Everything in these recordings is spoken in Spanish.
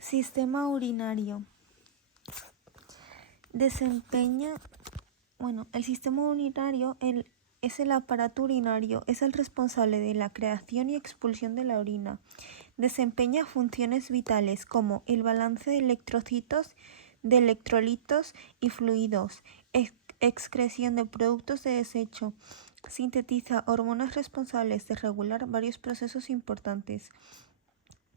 Sistema urinario. Desempeña, el sistema urinario es el aparato urinario, es el responsable de la creación y expulsión de la orina. Desempeña funciones vitales como el balance de electrocitos, de electrolitos y fluidos, excreción de productos de desecho, sintetiza hormonas responsables de regular varios procesos importantes.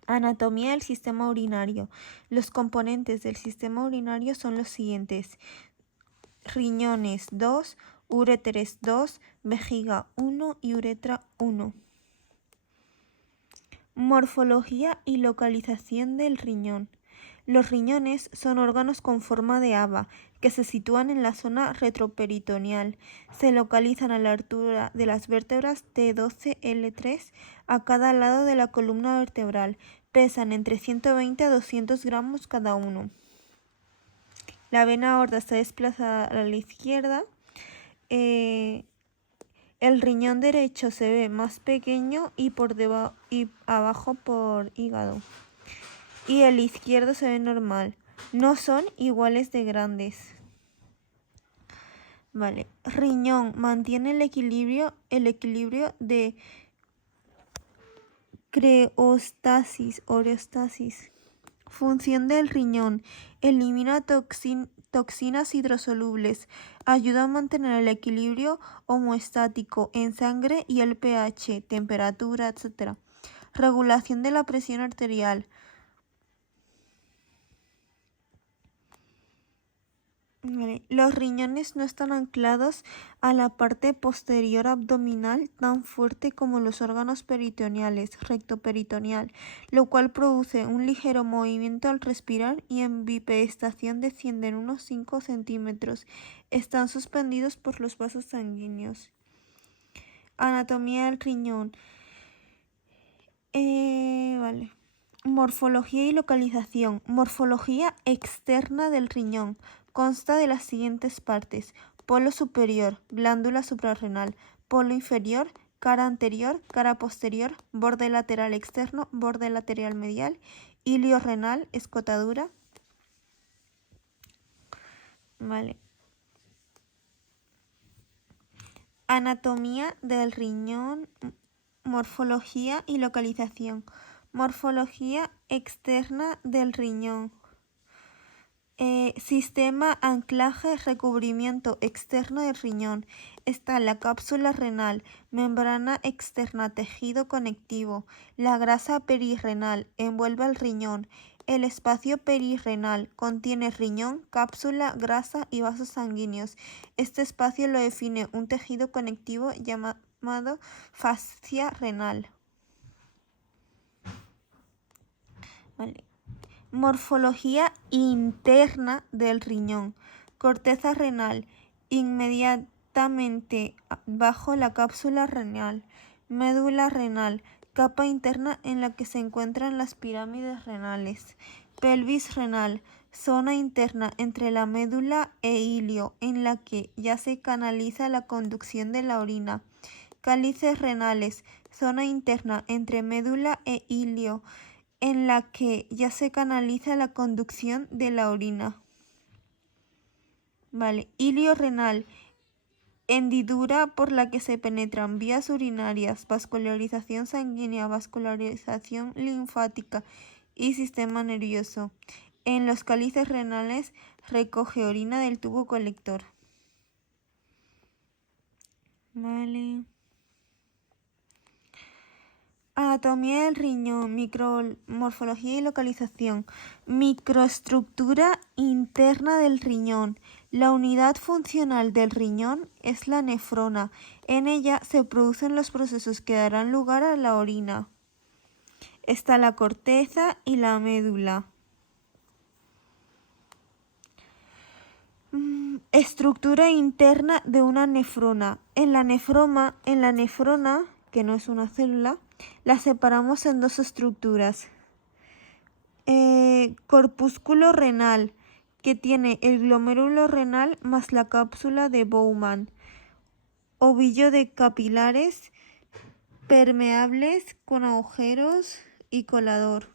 Anatomía del sistema urinario. Los componentes del sistema urinario son los siguientes: riñones 2, uréteres 2, vejiga 1 y uretra 1. Morfología y localización del riñón. Los riñones son órganos con forma de haba que se sitúan en la zona retroperitoneal. Se localizan a la altura de las vértebras T12, L3 a cada lado de la columna vertebral. Pesan entre 120 a 200 gramos cada uno. La vena aorta está desplazada a la izquierda. El riñón derecho se ve más pequeño y por debajo y abajo por hígado. Y el izquierdo se ve normal. No son iguales de grandes. Riñón mantiene el equilibrio de homeostasis. Función del riñón: elimina toxinas hidrosolubles, ayuda a mantener el equilibrio homeostático en sangre y el pH, temperatura, etc. Regulación de la presión arterial. Los riñones no están anclados a la parte posterior abdominal tan fuerte como los órganos peritoneales, rectoperitoneal, lo cual produce un ligero movimiento al respirar y en bipedestación descienden unos 5 centímetros. Están suspendidos por los vasos sanguíneos. Anatomía del riñón. Morfología y localización. Morfología externa del riñón. Consta de las siguientes partes: polo superior, glándula suprarrenal; polo inferior, cara anterior, cara posterior, borde lateral externo, borde lateral medial, hilio renal, escotadura. Anatomía del riñón, morfología y localización. Morfología externa del riñón. Sistema anclaje recubrimiento externo del riñón. Está la cápsula renal, membrana externa, tejido conectivo. La grasa perirrenal envuelve al riñón. El espacio perirrenal contiene riñón, cápsula, grasa y vasos sanguíneos. Este espacio lo define un tejido conectivo llamado fascia renal. Morfología interna del riñón. Corteza renal, inmediatamente bajo la cápsula renal. Médula renal, capa interna en la que se encuentran las pirámides renales. Pelvis renal, zona interna entre la médula e ilio, en la que ya se canaliza la conducción de la orina. Cálices renales, zona interna entre médula e ilio, en la que ya se canaliza la conducción de la orina. Hilio renal, hendidura por la que se penetran vías urinarias, vascularización sanguínea, vascularización linfática y sistema nervioso. En los cálices renales recoge orina del tubo colector. Anatomía del riñón, morfología y localización. Microestructura interna del riñón. La unidad funcional del riñón es la nefrona. En ella se producen los procesos que darán lugar a la orina. Está la corteza y la médula. Estructura interna de una nefrona. En la nefrona, que no es una célula, la separamos en dos estructuras. Corpúsculo renal, que tiene el glomérulo renal más la cápsula de Bowman. Ovillo de capilares permeables con agujeros y colador.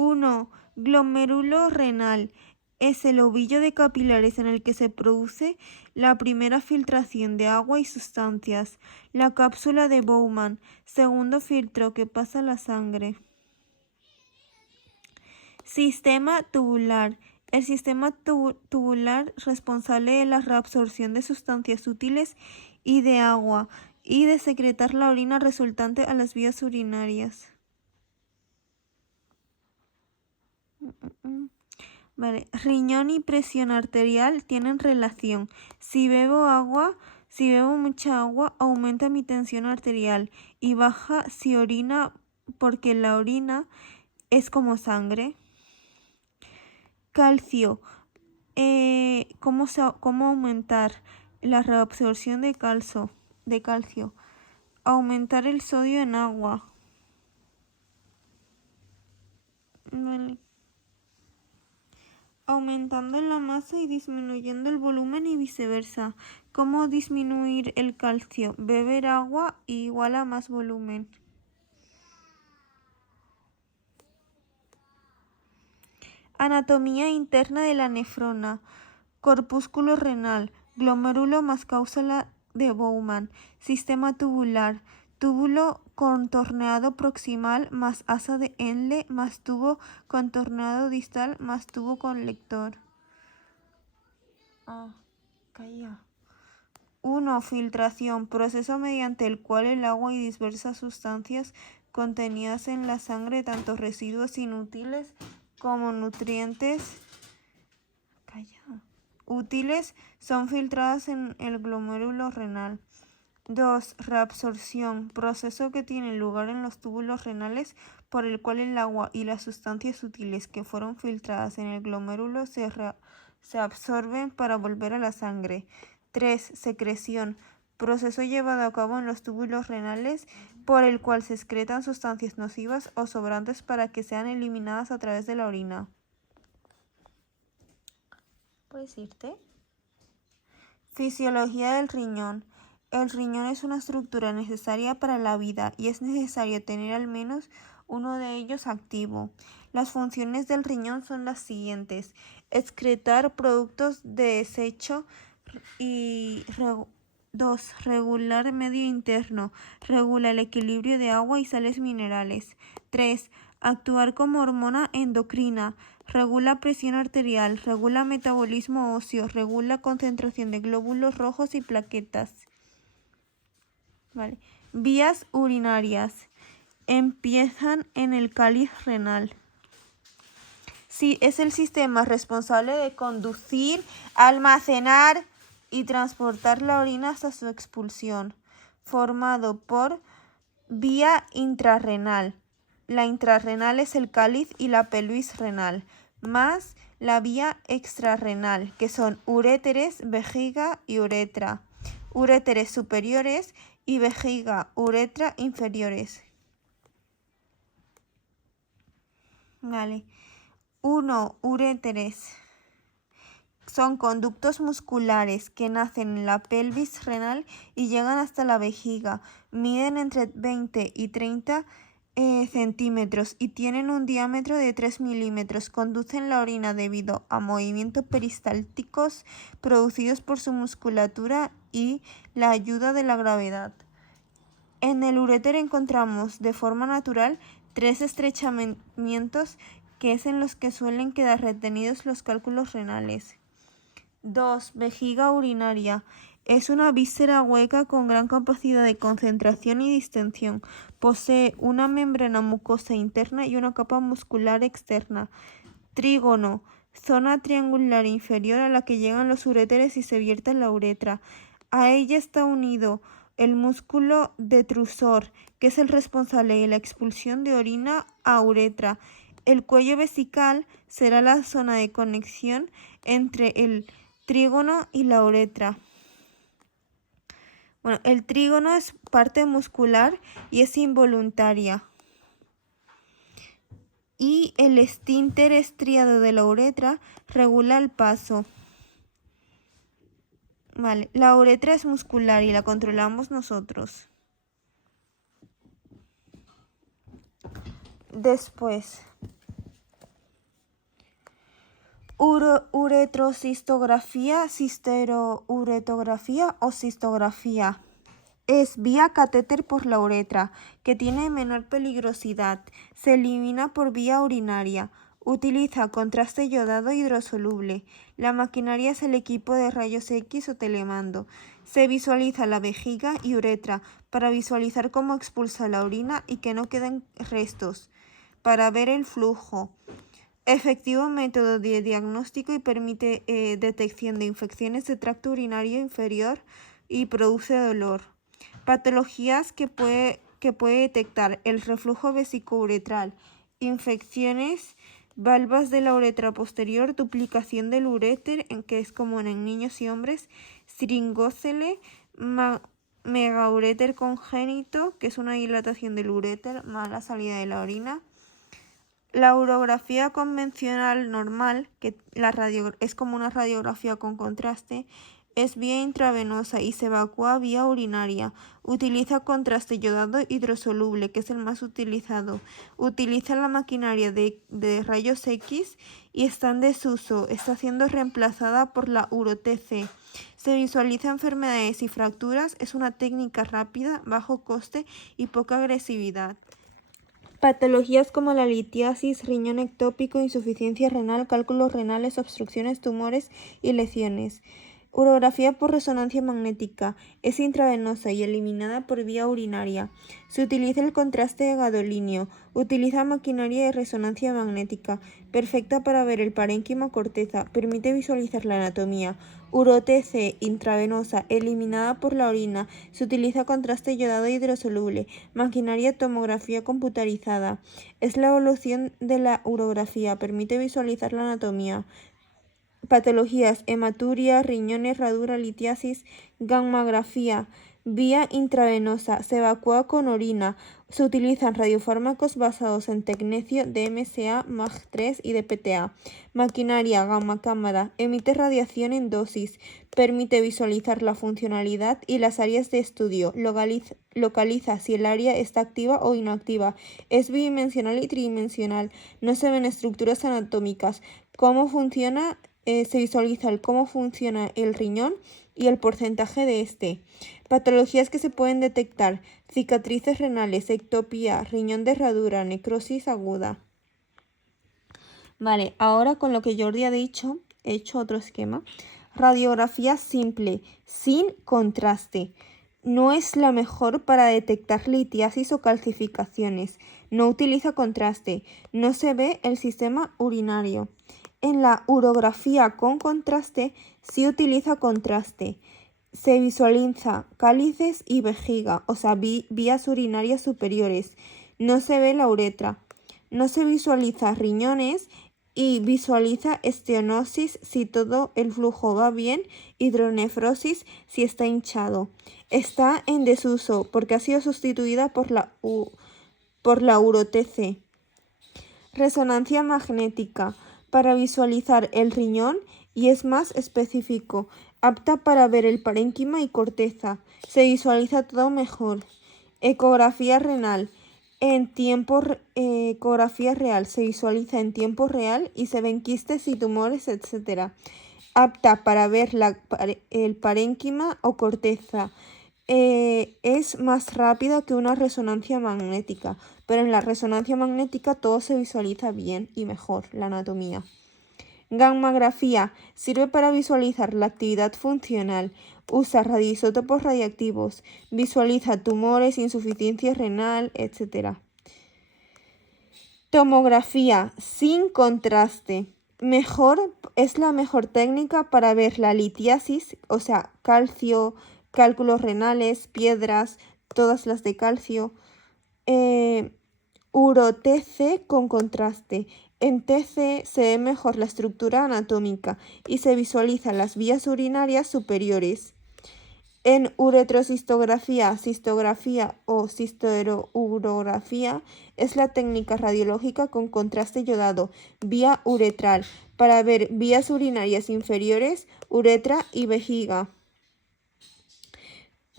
1. Glomérulo renal. Es el ovillo de capilares en el que se produce la primera filtración de agua y sustancias. La cápsula de Bowman, segundo filtro que pasa a la sangre. Sistema tubular. El sistema tubular responsable de la reabsorción de sustancias útiles y de agua y de secretar la orina resultante a las vías urinarias. Vale. Riñón y presión arterial tienen relación. Si bebo mucha agua, aumenta mi tensión arterial y baja si orina, porque la orina es como sangre. Calcio. ¿Cómo aumentar la reabsorción de calcio? Aumentar el sodio en agua. Vale. Aumentando la masa y disminuyendo el volumen y viceversa. ¿Cómo disminuir el calcio? Beber agua igual a más volumen. Anatomía interna de la nefrona. Corpúsculo renal. Glomérulo más cápsula de Bowman. Sistema tubular. Túbulo contorneado proximal más asa de Henle más tubo contorneado distal más tubo colector. Calla. 1. Filtración. Proceso mediante el cual el agua y diversas sustancias contenidas en la sangre, tanto residuos inútiles como nutrientes útiles, son filtradas en el glomérulo renal. 2. Reabsorción. Proceso que tiene lugar en los túbulos renales por el cual el agua y las sustancias útiles que fueron filtradas en el glomérulo se absorben para volver a la sangre. 3. Secreción. Proceso llevado a cabo en los túbulos renales por el cual se excretan sustancias nocivas o sobrantes para que sean eliminadas a través de la orina. ¿Puedes irte? Fisiología del riñón. El riñón es una estructura necesaria para la vida y es necesario tener al menos uno de ellos activo. Las funciones del riñón son las siguientes: excretar productos de desecho y 2. Regular el medio interno. Regula el equilibrio de agua y sales minerales. 3. Actuar como hormona endocrina. Regula presión arterial. Regula metabolismo óseo. Regula concentración de glóbulos rojos y plaquetas. Vale. Vías urinarias. Empiezan en el cáliz renal. Sí, es el sistema responsable de conducir, almacenar y transportar la orina hasta su expulsión, formado por vía intrarrenal. La intrarrenal es el cáliz y la pelvis renal, más la vía extrarrenal, que son uréteres, vejiga y uretra. Uréteres superiores y vejiga, uretra inferiores. Vale. 1. Uréteres. Son conductos musculares que nacen en la pelvis renal y llegan hasta la vejiga. Miden entre 20 y 30 centímetros y tienen un diámetro de 3 milímetros. Conducen la orina debido a movimientos peristálticos producidos por su musculatura y la ayuda de la gravedad. En el uréter encontramos de forma natural 3 estrechamientos, que es en los que suelen quedar retenidos los cálculos renales. 2. Vejiga urinaria. Es una víscera hueca con gran capacidad de concentración y distensión. Posee una membrana mucosa interna y una capa muscular externa. Trígono. Zona triangular inferior a la que llegan los uréteres y se vierte en la uretra. A ella está unido el músculo detrusor, que es el responsable de la expulsión de orina a uretra. El cuello vesical será la zona de conexión entre el trígono y la uretra. Bueno, el trígono es parte muscular y es involuntaria. Y el esfínter estriado de la uretra regula el paso. Vale, la uretra es muscular y la controlamos nosotros. Después, Uretrocistografía, cisterouretografía o cistografía. Es vía catéter por la uretra, que tiene menor peligrosidad. Se elimina por vía urinaria. Utiliza contraste yodado hidrosoluble. La maquinaria es el equipo de rayos X o telemando. Se visualiza la vejiga y uretra para visualizar cómo expulsa la orina y que no queden restos. Para ver el flujo. Efectivo método de diagnóstico y permite detección de infecciones de tracto urinario inferior y produce dolor. Patologías que puede detectar: el reflujo vesicouretral, infecciones, valvas de la uretra posterior, duplicación del uréter, que es común en niños y hombres, siringócele, megauréter congénito, que es una dilatación del uréter, mala salida de la orina. La urografía convencional normal, que es como una radiografía con contraste, es vía intravenosa y se evacúa vía urinaria. Utiliza contraste yodado hidrosoluble, que es el más utilizado. Utiliza la maquinaria de rayos X y está en desuso. Está siendo reemplazada por la UroTC. Se visualiza enfermedades y fracturas. Es una técnica rápida, bajo coste y poca agresividad. Patologías como la litiasis, riñón ectópico, insuficiencia renal, cálculos renales, obstrucciones, tumores y lesiones. Urografía por resonancia magnética. Es intravenosa y eliminada por vía urinaria. Se utiliza el contraste gadolíneo. Utiliza maquinaria de resonancia magnética. Perfecta para ver el parénquima o corteza. Permite visualizar la anatomía. UroTC intravenosa, eliminada por la orina. Se utiliza contraste yodado hidrosoluble. Maquinaria tomografía computarizada. Es la evolución de la urografía. Permite visualizar la anatomía. Patologías: hematuria, riñones, herradura, litiasis, gammografía, vía intravenosa, se evacúa con orina. Se utilizan radiofármacos basados en tecnecio, DMSA, MAG3 y DPTA. Maquinaria, gamma cámara, emite radiación en dosis, permite visualizar la funcionalidad y las áreas de estudio, localiza si el área está activa o inactiva, es bidimensional y tridimensional, no se ven estructuras anatómicas. ¿Cómo funciona? Se visualiza cómo funciona el riñón y el porcentaje de este. Patologías que se pueden detectar: cicatrices renales, ectopía, riñón de herradura, necrosis aguda. Vale, ahora con lo que Jordi ha dicho, he hecho otro esquema. Radiografía simple, sin contraste. No es la mejor para detectar litiasis o calcificaciones. No utiliza contraste. No se ve el sistema urinario. En la urografía con contraste sí utiliza contraste. Se visualiza cálices y vejiga, o sea, vías urinarias superiores. No se ve la uretra. No se visualiza riñones y visualiza estenosis si todo el flujo va bien, hidronefrosis si está hinchado. Está en desuso porque ha sido sustituida por la UroTC. Resonancia magnética para visualizar el riñón y es más específico, apta para ver el parénquima y corteza. Se visualiza todo mejor. Ecografía renal. Ecografía real. Se visualiza en tiempo real y se ven quistes y tumores, etc. Apta para ver el parénquima o corteza. Es más rápida que una resonancia magnética, pero en la resonancia magnética todo se visualiza bien y mejor, la anatomía. Gammografía sirve para visualizar la actividad funcional, usa radioisótopos radiactivos, visualiza tumores, insuficiencia renal, etc. Tomografía sin contraste. Es la mejor técnica para ver la litiasis, o sea, calcio, cálculos renales, piedras, todas las de calcio. UroTC con contraste. En TC se ve mejor la estructura anatómica y se visualizan las vías urinarias superiores. En uretrocistografía, cistografía o cistourografía es la técnica radiológica con contraste yodado, vía uretral, para ver vías urinarias inferiores, uretra y vejiga.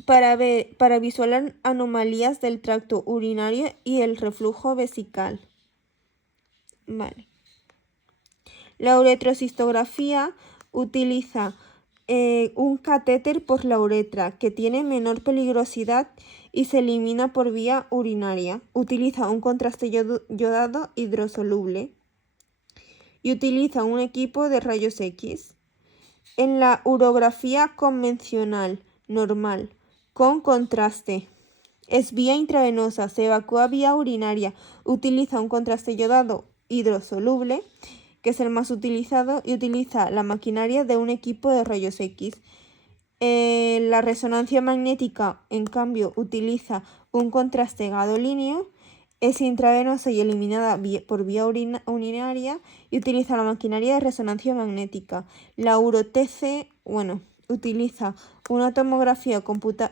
Para visualizar anomalías del tracto urinario y el reflujo vesical. Vale. La uretrocistografía utiliza un catéter por la uretra que tiene menor peligrosidad y se elimina por vía urinaria. Utiliza un contraste yodado hidrosoluble y utiliza un equipo de rayos X. En la urografía convencional, normal, con contraste, es vía intravenosa, se evacúa vía urinaria, utiliza un contraste yodado hidrosoluble, que es el más utilizado, y utiliza la maquinaria de un equipo de rayos X. La resonancia magnética, en cambio, utiliza un contraste gadolíneo, es intravenosa y eliminada por vía urinaria y utiliza la maquinaria de resonancia magnética. La UroTC, utiliza una tomografía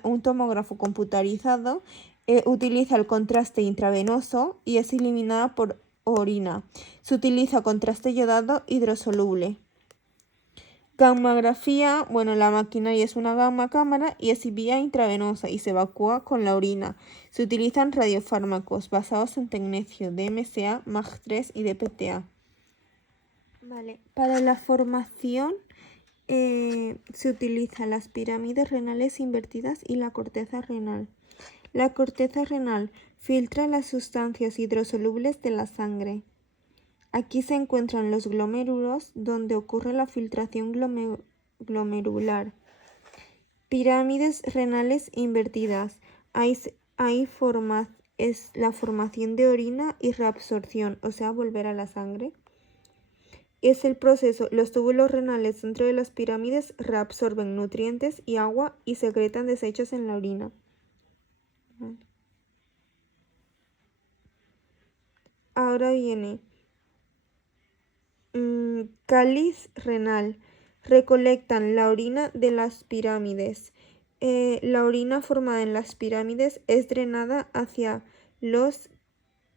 un tomógrafo computarizado, utiliza el contraste intravenoso y es eliminada por orina. Se utiliza contraste yodado hidrosoluble. Gammagrafía, la maquinaria es una gamma cámara y es vía intravenosa y se evacúa con la orina. Se utilizan radiofármacos basados en tecnecio, DMSA, MAG3 y DPTA. Para la formación se utilizan las pirámides renales invertidas y la corteza renal. La corteza renal filtra las sustancias hidrosolubles de la sangre. Aquí se encuentran los glomérulos, donde ocurre la filtración glomerular. Pirámides renales invertidas. Es la formación de orina y reabsorción, o sea, volver a la sangre. Es el proceso. Los túbulos renales dentro de las pirámides reabsorben nutrientes y agua y secretan desechos en la orina. Ahora viene cáliz renal. Recolectan la orina de las pirámides. La orina formada en las pirámides es drenada hacia los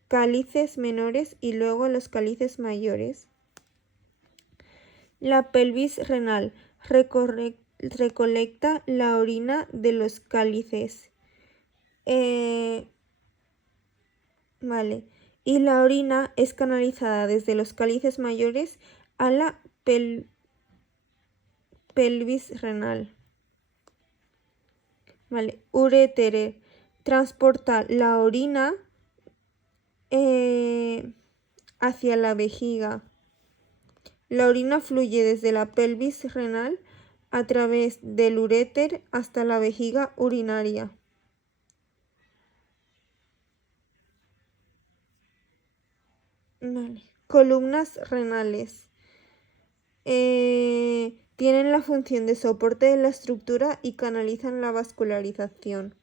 cálices menores y luego los cálices mayores. La pelvis renal recolecta la orina de los cálices. Y la orina es canalizada desde los cálices mayores a la pelvis renal. Uréter transporta la orina hacia la vejiga. La orina fluye desde la pelvis renal a través del uréter hasta la vejiga urinaria. Columnas renales. Tienen la función de soporte de la estructura y canalizan la vascularización.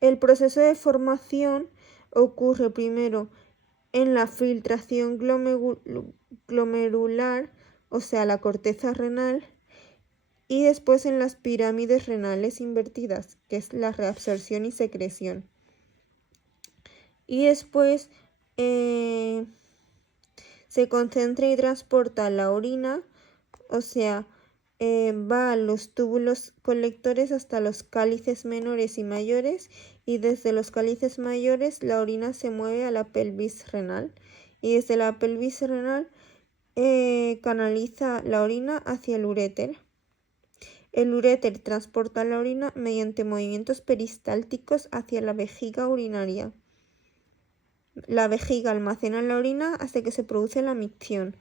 El proceso de formación ocurre primero en la filtración glomerular, o sea, la corteza renal, y después en las pirámides renales invertidas, que es la reabsorción y secreción. Y después se concentra y transporta la orina, o sea, va a los túbulos colectores hasta los cálices menores y mayores, y desde los cálices mayores la orina se mueve a la pelvis renal, y desde la pelvis renal canaliza la orina hacia el uréter. El uréter transporta la orina mediante movimientos peristálticos hacia la vejiga urinaria. La vejiga almacena la orina hasta que se produce la micción.